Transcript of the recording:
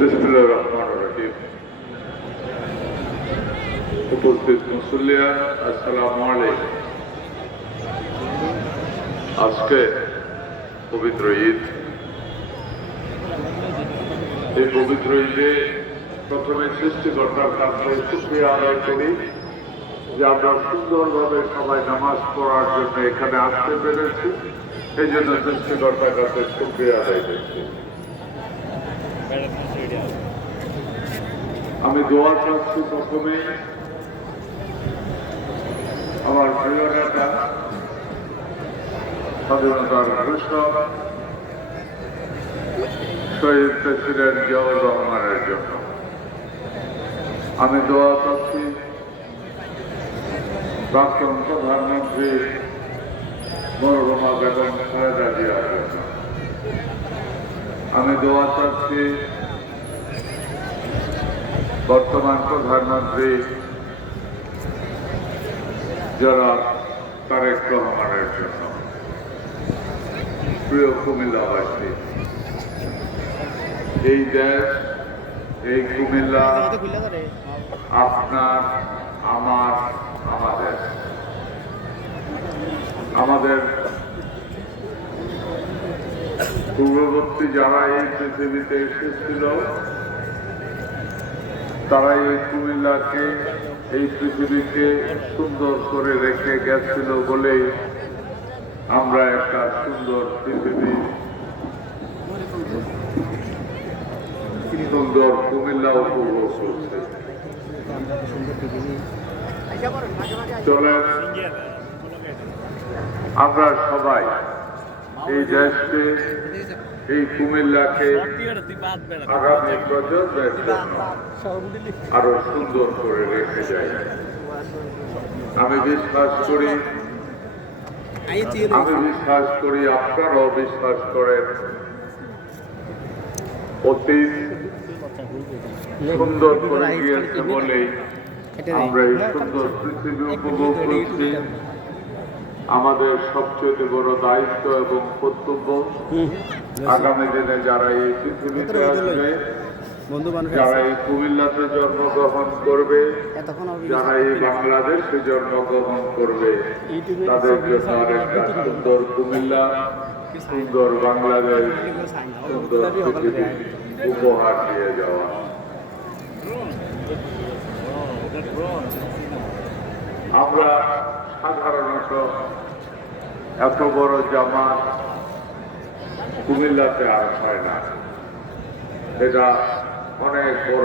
বিসমিল্লাহির রহমানির রহিম। উপস্থিত মুসল্লিয়ান, আসসালামু আলাইকুম। আজকে পবিত্র ঈদ। এই পবিত্র ঈদে প্রথমে সৃষ্টিকর্তার কাছে শুকরিয়া আদায় করি যে আমরা সুন্দরভাবে সবাই নামাজ পড়ার জন্য এখানে আসতে পেরেছি। এই জন্য সৃষ্টিকর্তার কাছে শুকরিয়া আদায় করছি। আমি দোয়া চাচ্ছি প্রথমে আমার প্রিয় নেতা, স্বাধীনতার ঘোষক শহীদ প্রেসিডেন্ট জিয়াউর রহমানের জন্য। আমি দোয়া চাচ্ছি প্রাক্তন প্রধানমন্ত্রী মরহুমা বেগম খালেদা জিয়ার জন্য। আমি দোয়া চাচ্ছি বর্তমান প্রধানমন্ত্রী জনাব তারেক রহমানের জন্য। প্রিয় কুমিল্লাবাসী, এই দেশ, এই কুমিল্লা আপনার, আমার, আমাদের আমাদের পূর্ববর্তী যারা এই পৃথিবীতে এসেছিল তারা এই কুমিল্লাকে, এই পৃথিবীকে সুন্দর করে রেখে গেছিল বলেই আমরা একটা সুন্দর পৃথিবী, সুন্দর কুমিল্লা উপভোগ করছি। চলেন আমরা সবাই এই দেশকে, এই কুমিল্লাকে আগামী প্রজন্মের জন্য আরো সুন্দর করে রেখে যাই। আমি বিশ্বাস করি আপনারাও বিশ্বাস করেন অতীত সুন্দর করে গিয়েছে বলেই আমরা এই সুন্দর পৃথিবী উপভোগ করছি। আমাদের সবচেয়ে বড় দায়িত্ব এবং কর্তব্য আগামী দিনে যারা এই পৃথিবীতে আসবে, যারা এই কুমিল্লাতে জন্মগ্রহণ করবে, যারা এই বাংলাদেশে জন্মগ্রহণ করবে, তাদের জন্য আরেকটা সুন্দর কুমিল্লা, সুন্দর বাংলাদেশ, সুন্দর পৃথিবী উপহার দিয়ে যাওয়া। আমরা সাধারণত এত বড় জামাত কুমিল্লাতে আর হয় না, এটা অনেক বড়